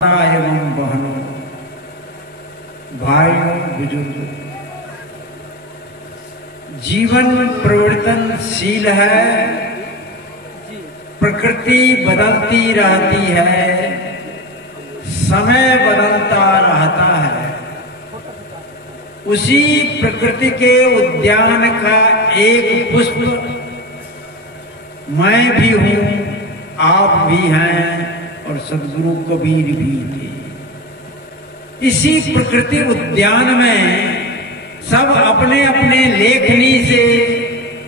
एवं बहनों, भाइयों, बुजुर्गों, जीवन परिवर्तनशील है। प्रकृति बदलती रहती है, समय बदलता रहता है। उसी प्रकृति के उद्यान का एक पुष्प मैं भी हूं, आप भी हैं और सद्गुरु कबीर भी थे। इसी प्रकृति उद्यान में सब अपने अपने लेखनी से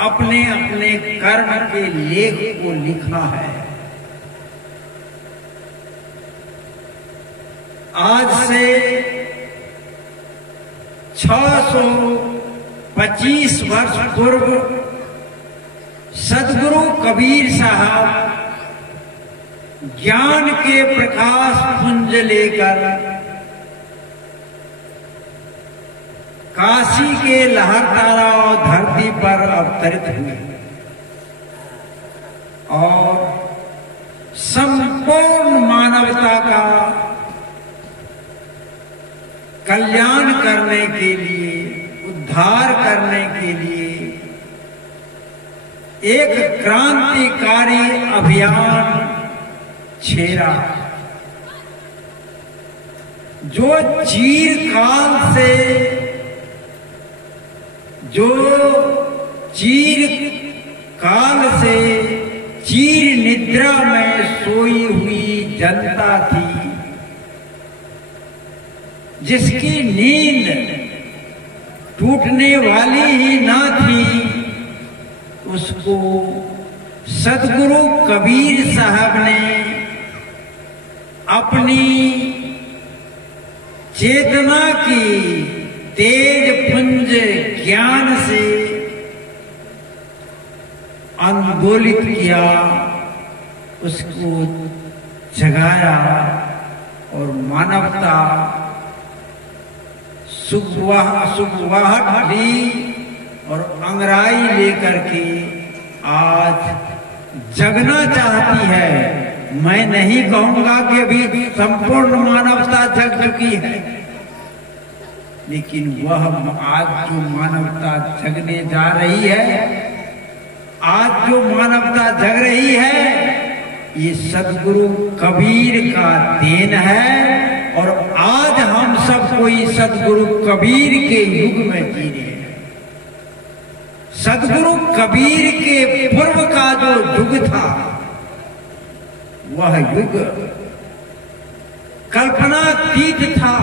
अपने अपने कर्म के लेख को लिखा है। आज से 625 वर्ष पूर्व सद्गुरु कबीर साहब ज्ञान के प्रकाश पुंज लेकर काशी के लहरतारा और धरती पर अवतरित हुए और संपूर्ण मानवता का कल्याण करने के लिए, उद्धार करने के लिए एक क्रांतिकारी अभियान छेड़ा, जो चीरकाल से चीर निद्रा में सोई हुई जनता थी, जिसकी नींद टूटने वाली ही ना थी, उसको सद्गुरु कबीर साहब ने अपनी चेतना की तेज पुंज ज्ञान से आंदोलित किया, उसको जगाया और मानवता सुखवाहट ली और अंगराई लेकर के आज जगना चाहती है। मैं नहीं कहूंगा कि अभी संपूर्ण मानवता जग चुकी है, लेकिन वह आज जो मानवता जगने जा रही है, आज जो मानवता जग रही है, ये सद्गुरु कबीर का देन है। और आज हम सब कोई सद्गुरु कबीर के युग में जी रहे हैं। सद्गुरु कबीर के पूर्व का जो युग था, वह युग कल्पनातीत था।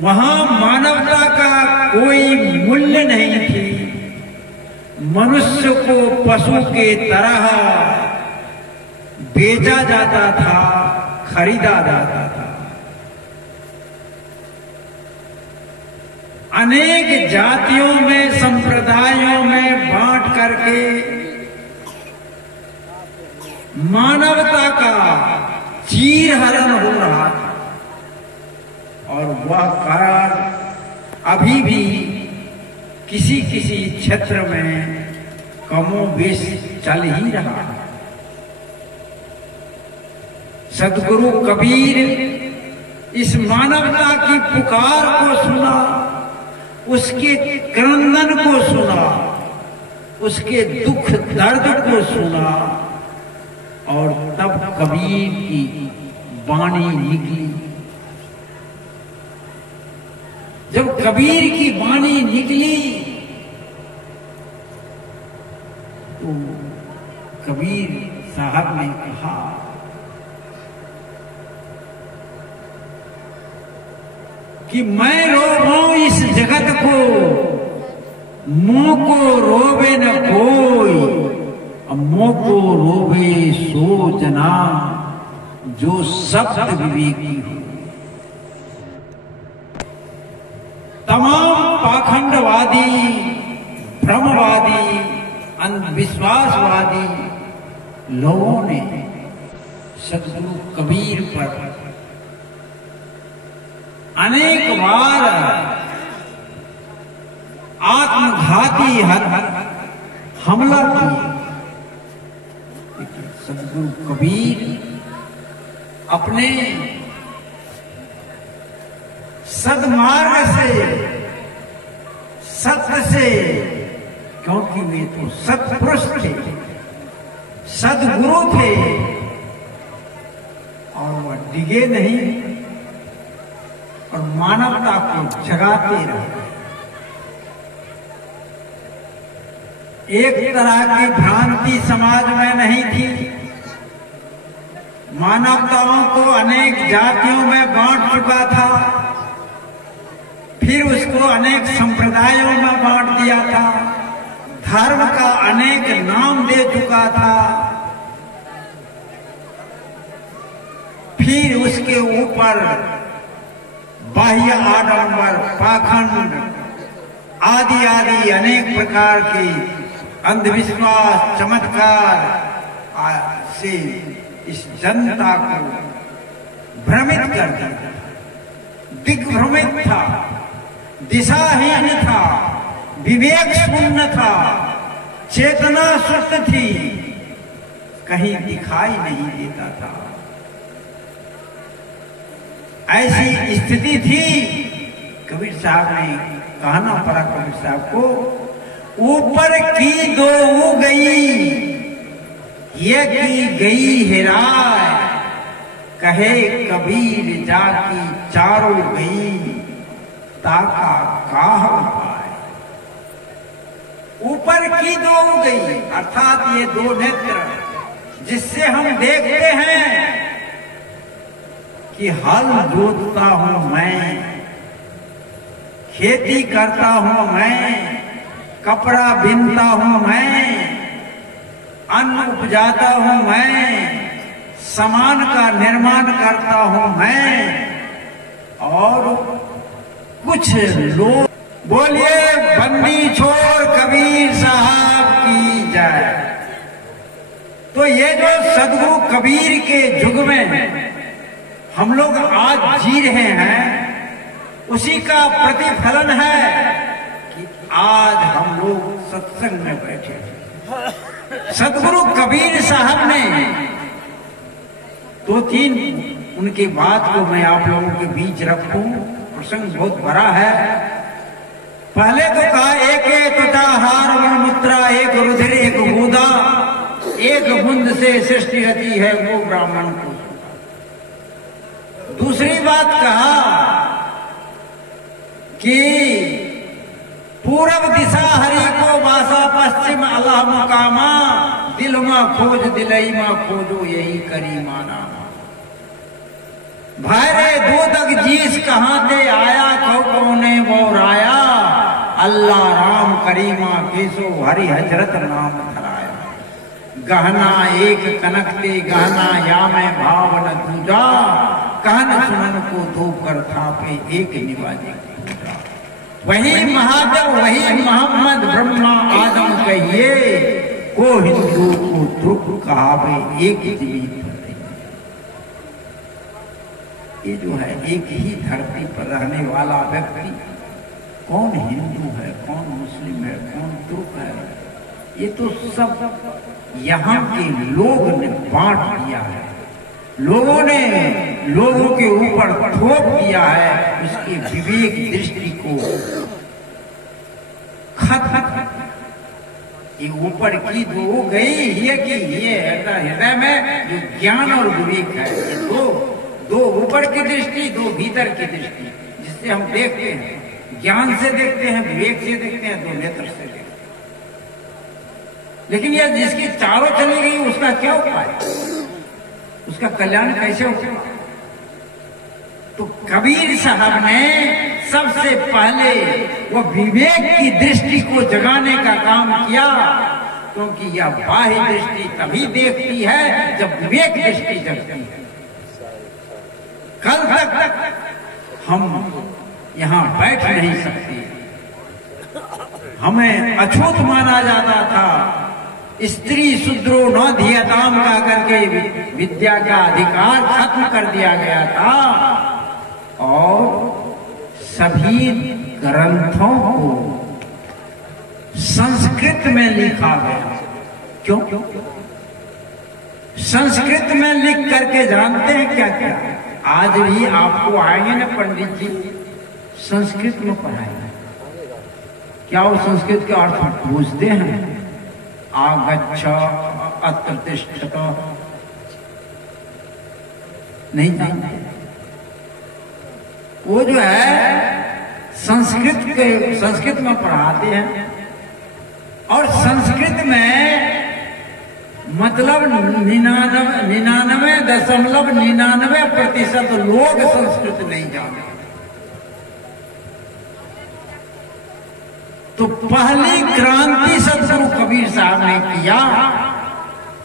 वहां मानवता का कोई मूल्य नहीं थी। मनुष्य को पशु के तरह बेचा जाता था, खरीदा जाता था। अनेक जातियों में, संप्रदायों में बांट करके मानवता का चीरहरण हो रहा था। और वह कारण अभी भी किसी किसी क्षेत्र में कमोबेश चल ही रहा है। सद्गुरु कबीर इस मानवता की पुकार को सुना, उसके क्रंदन को सुना, उसके दुख दर्द को सुना और तब कबीर की वाणी निकली। जब कबीर की वाणी निकली तो कबीर साहब ने कहा, कि मैं रोऊं इस जगत को, मुंह को रोवे न कोई, मुंह को रोवे सो जना, जो शब्द विवेकी हो। तमाम पाखंडवादी, भ्रमवादी, अंधविश्वासवादी लोगों ने सद्गुरु कबीर पर अनेक बार आत्मघाती हमला किया, लेकिन सद्गुरु कबीर अपने सद्मार्ग से, सत्य से, क्योंकि वे तो सत्पुरुष थे, सद्गुरु थे और वह डिगे नहीं और मानवता को जगाते रहे। एक तरह की भ्रांति समाज में नहीं थी। मानवताओं को अनेक जातियों में बांट चुका था, फिर उसको अनेक संप्रदायों में बांट दिया था, धर्म का अनेक नाम दे चुका था, फिर उसके ऊपर बाह्य आडंबर, पाखंड आदि आदि अनेक प्रकार के अंधविश्वास, चमत्कार से इस जनता को भ्रमित कर दिया, दिग्भ्रमित था, दिशाहीन था, विवेक शून्य था, चेतना सुस्त थी, कहीं दिखाई नहीं देता था। ऐसी स्थिति थी। कबीर साहब ने कहना पड़ा कबीर साहब को, ऊपर की दो गई, ये की गई हिराय, कहे कबीर जाकी चारों गई, ताका काह पाए। ऊपर की दो गई अर्थात ये दो नेत्र जिससे हम देखते हैं कि हल जोतता हूं मैं, खेती करता हूं मैं, कपड़ा बिनता हूं मैं, अन्न उपजाता हूं मैं, सामान का निर्माण करता हूं मैं, और कुछ लोग बोलिए बंदी छोड़ कबीर साहब की जाए। तो ये जो सदगुरु कबीर के युग में हम लोग आज जी रहे हैं, उसी का प्रतिफलन है कि आज हम लोग सत्संग में बैठे हैं। सदगुरु कबीर साहब ने दो तीन उनकी बात को मैं आप लोगों के बीच रखूं, प्रसंग बहुत बड़ा है। पहले तो कहा एक एक हार मुद्रा, एक रुधिर एक बूंदा, एक बूंद से सृष्टि रची है वो ब्राह्मण को। दूसरी बात कहा कि पूरब दिशा हरि को वासा, पश्चिम अल्लाह मुकामा, दिल में खोज दिलई में खोजो यही करी माना। भाईरे दूधक जीस कहां ते आया, कहो ने वो राया, अल्लाह राम करीमा केसो हरि हजरत नाम धराया। गहना एक कनक ते गहना या में भाव न दूजा, कहन सुनन को दो कर था पे एक निवाजे। वही महादेव वही मोहम्मद ब्रह्मा आदम कहिए, को हिंदू को दुख कहावे एक जीवित। ये जो है एक ही धरती पर रहने वाला व्यक्ति, कौन हिंदू है, कौन मुस्लिम है, कौन तुर्क है, ये तो सब यहाँ के लोग ने बांट दिया है। लोगों ने लोगों के ऊपर थोप दिया है उसके विवेक दृष्टि को। खत ये ऊपर की दो गई, ये की ये हृदय में जो ज्ञान और विवेक है, ये दो ऊपर की दृष्टि, दो भीतर की दृष्टि, जिससे हम देखते हैं, ज्ञान से देखते हैं, विवेक से देखते हैं, दो नेत्र से देखते हैं। लेकिन यह जिसकी चारों चली गई उसका क्या उपाय, उसका कल्याण कैसे होगा? तो कबीर साहब ने सबसे पहले वो विवेक की दृष्टि को जगाने का काम किया, क्योंकि यह बाह्य दृष्टि तभी देखती है जब विवेक दृष्टि जगती है। कल तक हम यहां बैठ नहीं सकते, हमें अछूत माना जाता था। स्त्री शूद्रो न धियताम का करके विद्या का अधिकार खत्म कर दिया गया था और सभी ग्रंथों को संस्कृत में लिखा गया। क्यों? संस्कृत में लिख करके जानते हैं क्या क्या? आज भी आपको आएंगे ना पंडित जी, संस्कृत में पढ़ाएंगे। क्या वो संस्कृत के अर्थ पूछते हैं? आगच्छ, अत्र तिष्ठत, नहीं जानते। वो जो है संस्कृत में पढ़ाते हैं, और संस्कृत में मतलब 99.99% लोग संस्कृत नहीं जानते। तो पहली क्रांति सदगुरु कबीर साहब ने किया,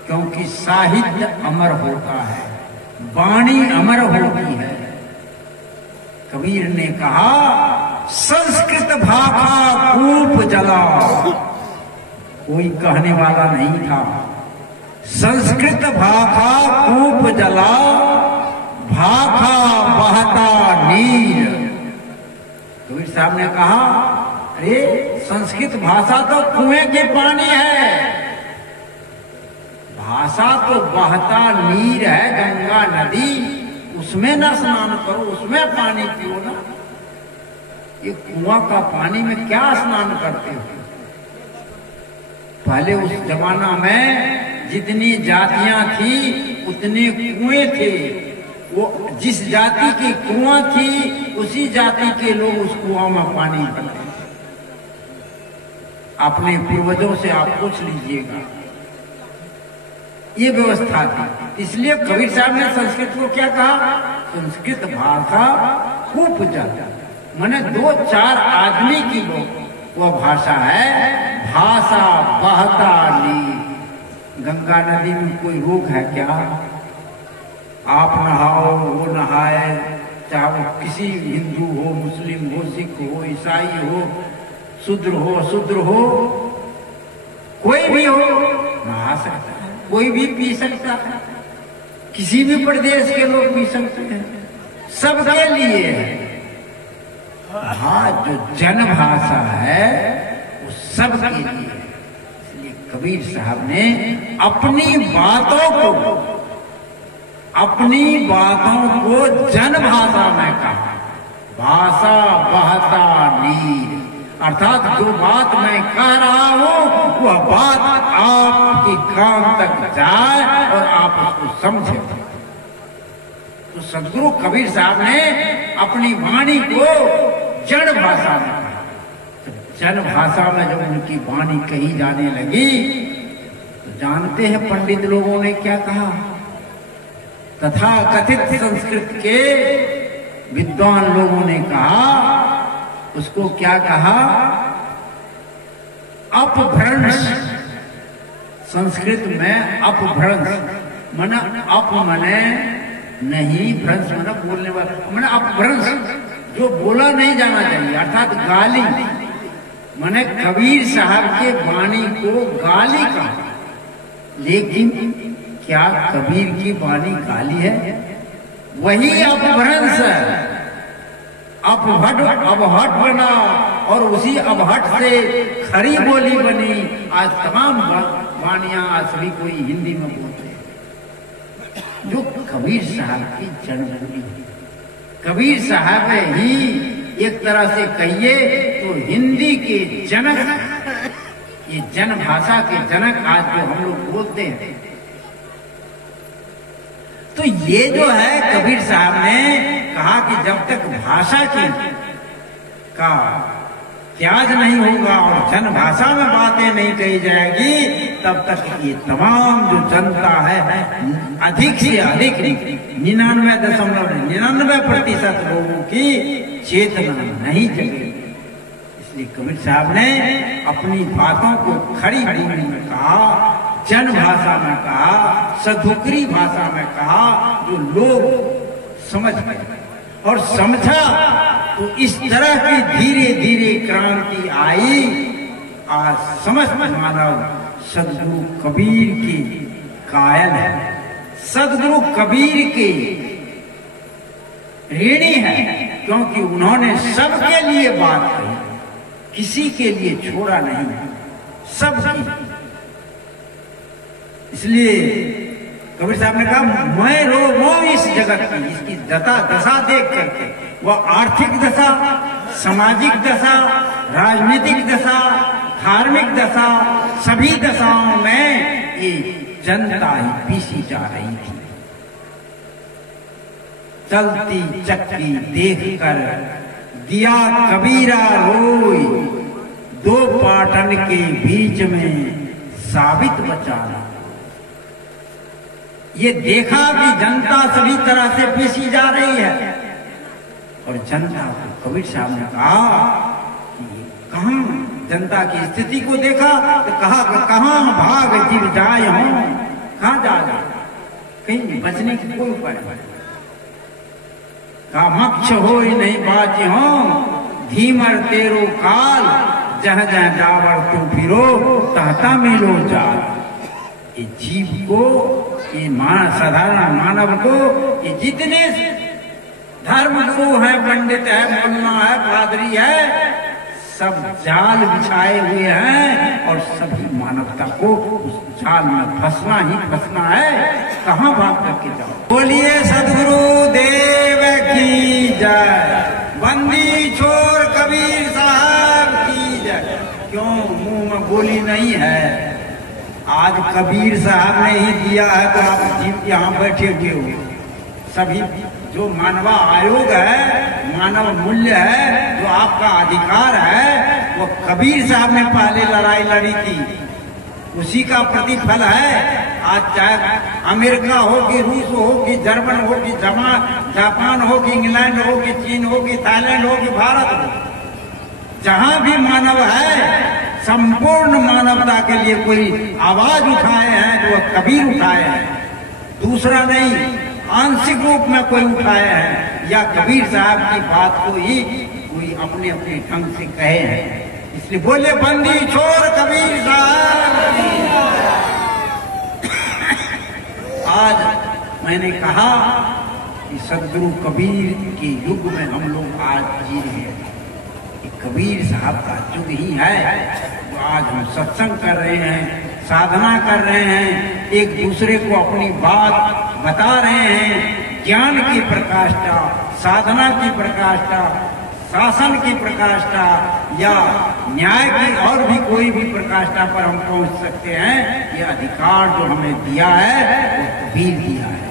क्योंकि साहित्य अमर होता है, वाणी अमर होती है। कबीर ने कहा संस्कृत भाखा कूप जला, कोई कहने वाला नहीं था। संस्कृत भाखा कूप जला, भाखा बहता नीर। कबीर साहब ने कहा अरे संस्कृत भाषा तो कुएं के पानी है, भाषा तो बहता नीर है, गंगा नदी, उसमें ना स्नान करो, उसमें पानी पियो ना। ये कुआं का पानी में क्या स्नान करते हो? पहले उस जमाना में जितनी जातियां थी उतने कुएं थे। वो जिस जाति की कुआं थी उसी जाति के लोग उस कुआं में पानी भरते। अपने पूर्वजों से आप पूछ लीजिएगा, ये व्यवस्था थी। इसलिए कबीर साहब ने संस्कृत को क्या कहा? संस्कृत भाषा कूप जल, माने 2-4 आदमी की वो भाषा है। भाषा बहता नीर। गंगा नदी में कोई रोक है क्या? आप नहाओ, वो नहाए, चाहे वो किसी हिंदू हो, मुस्लिम हो, सिख हो, ईसाई हो, शूद्र हो, अशूद्र हो, कोई भी हो नहा सकता है, कोई भी पी सकता है, किसी भी प्रदेश के लोग पी सकते हैं, सबके लिए है। हाँ, जो जनभाषा है वो सबके लिए। इसलिए कबीर साहब ने अपनी बातों को जनभाषा में कहा। भाषा बहता नीर, अर्थात जो बात मैं कह रहा हूं वह बात आपके कान तक जाए और आप उसको समझे। तो सदगुरु कबीर साहब ने अपनी वाणी को जड़ भाषा में कहा। जन भाषा में जब उनकी वाणी कही जाने लगी तो जानते हैं पंडित लोगों ने क्या कहा? तथा कथित संस्कृत के विद्वान लोगों ने कहा, उसको क्या कहा? अपभ्रंश। संस्कृत में अपभ्रंश माने अप माने नहीं, भ्रंश माने बोलने वाला, माने अपभ्रंश जो बोला नहीं जाना चाहिए, अर्थात गाली। माने कबीर साहब के वाणी को गाली कहा। लेकिन क्या कबीर की वाणी गाली है? वही अपभ्रंश है। अबहट बना और उसी अबहट से खरी बोली बनी। आज तमाम वाणियां आज सभी कोई हिंदी में बोलते हैं, जो कबीर साहब की जन्मभूमि है। कबीर साहब ही एक तरह से कहिए तो हिंदी के जनक, ये जन भाषा के जनक आज जो हम लोग बोलते हैं। तो ये जो है कबीर साहब ने कहा कि जब तक भाषा का त्याग नहीं होगा और जन भाषा में बातें नहीं कही जाएगी, तब तक ये तमाम जो जनता है अधिक से अधिक 99.99% लोगों की चेतना नहीं जगेगी। इसलिए कबीर साहब ने अपनी बातों को खड़ी बोली में कहा, जन भाषा में कहा, सधुकरी भाषा में कहा, जो लोग समझ पाए। और समझा तो इस तरह की धीरे धीरे क्रांति आई। आज समस्त मानव सदगुरु कबीर की कायल है, सदगुरु कबीर के ऋणी है, क्योंकि उन्होंने सबके लिए बात कही, किसी के लिए छोड़ा नहीं, सबकी। इसलिए कबीर साहब ने कहा मैं रो मोह इस जगत की, इसकी दशा देख करके, वह आर्थिक दशा, सामाजिक दशा, राजनीतिक दशा, धार्मिक दशा, सभी दशाओं में ये जनता ही पीसी जा रही थी। चलती चक्की देखकर दिया कबीरा रोई, दो पाटन के बीच में साबित बचाना। ये देखा कि जनता सभी तरह से पीसी जा रही है, और जनता को कबीर साहब ने कहा कि कहां जनता की स्थिति को देखा तो कहा कि कहां भाग जीव जाए हो, कहां जा जाए, कहीं बचने की कोई उपाय नहीं। कामक्ष हो नहीं बाचे हो, धीमर तेरो काल, जह जह जावर तू फिरो, कहता मिलो जाल। ये जीव को, ये साधारण मानव को, ये जितने धर्म गुरु है, पंडित है, मुल्ला है, पादरी है, सब जाल बिछाए हुए हैं, और सभी मानवता को उस जाल में फंसना ही फंसना है। कहां भाग करके जाओ। बोलिए सदगुरु देव की जय, बंदी छोर कबीर साहब की जय। क्यों मुंह में बोली नहीं है? आज कबीर साहब ने ही दिया है, तो आप जीव यहाँ बैठे हुए हो। सभी जो मानवा आयोग है, मानव मूल्य है, जो आपका अधिकार है, वो कबीर साहब ने पहले लड़ाई लड़ी थी, उसी का प्रतिफल है। आज चाहे अमेरिका हो कि रूस हो कि जर्मन हो कि जापान हो कि इंग्लैंड हो कि चीन हो कि थाईलैंड हो कि भारत हो, जहां भी मानव है, संपूर्ण मानवता के लिए कोई आवाज उठाए हैं जो कबीर उठाए हैं, दूसरा नहीं, आंशिक रूप में कोई उठाया है, या कबीर साहब की बात को ही कोई अपने अपने ढंग से कहे हैं। इसलिए बोले बंदी छोर कबीर साहब। आज मैंने कहा कि सदगुरु कबीर के युग में हम लोग आज जी रहे हैं। कबीर साहब का युग ही है। तो आज हम सत्संग कर रहे हैं, साधना कर रहे हैं, एक दूसरे को अपनी बात बता रहे हैं, ज्ञान की प्रकाष्ठा, साधना की प्रकाष्ठा, शासन की प्रकाष्ठा, या न्याय की और भी कोई भी प्रकाष्ठा पर हम पहुंच सकते हैं। ये अधिकार जो हमें दिया है वो कबीर दिया है।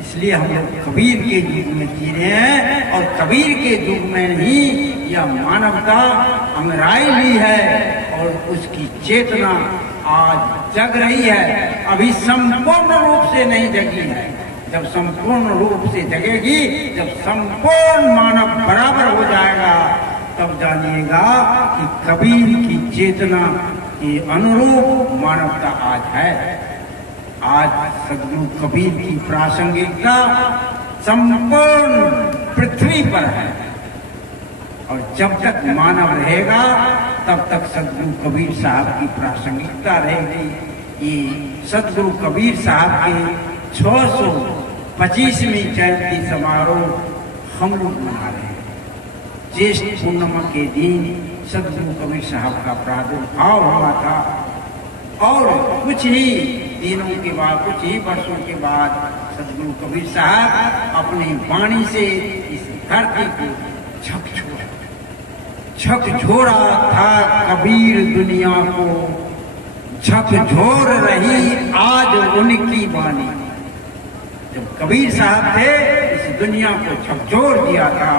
इसलिए हम लोग कबीर के युग में जी रहे हैं, और कबीर के युग में ही यह मानवता अंगराई ली है, और उसकी चेतना आज जग रही है। अभी संपूर्ण रूप से नहीं जगी है। जब संपूर्ण रूप से जगेगी, जब संपूर्ण मानव बराबर हो जाएगा, तब जानिएगा कि कबीर की चेतना के अनुरूप मानवता आज है। आज सदगुरु कबीर की प्रासंगिकता संपूर्ण पृथ्वी पर है, और जब तक मानव रहेगा तब तक सदगुरु कबीर साहब की प्रासंगिकता रहेगी। ये सदगुरु कबीर साहब के 625वीं जयंती समारोह हम लोग मना रहे हैं। ज्येष्ठ पूर्णिमा के दिन सदगुरु कबीर साहब का प्रादुर्भाव हुआ था, और कुछ ही दिनों के बाद, कुछ ही वर्षों के बाद सदगुरु कबीर साहब अपनी वाणी से इस धरती को झकझोरा था। कबीर दुनिया को झकझोर रही आज उनकी वाणी। जब कबीर साहब थे, इस दुनिया को झकझोर दिया था,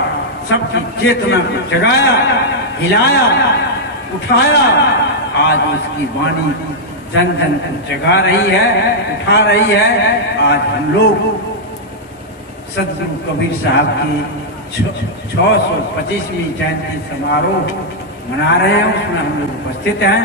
सबकी चेतना को जगाया, हिलाया, उठाया। आज उसकी वाणी जन जन को जगा रही है, उठा रही है। आज हम लोग सदगुरु कबीर साहब की 625वीं जयंती समारोह मना रहे हैं, उसमें हम लोग उपस्थित हैं।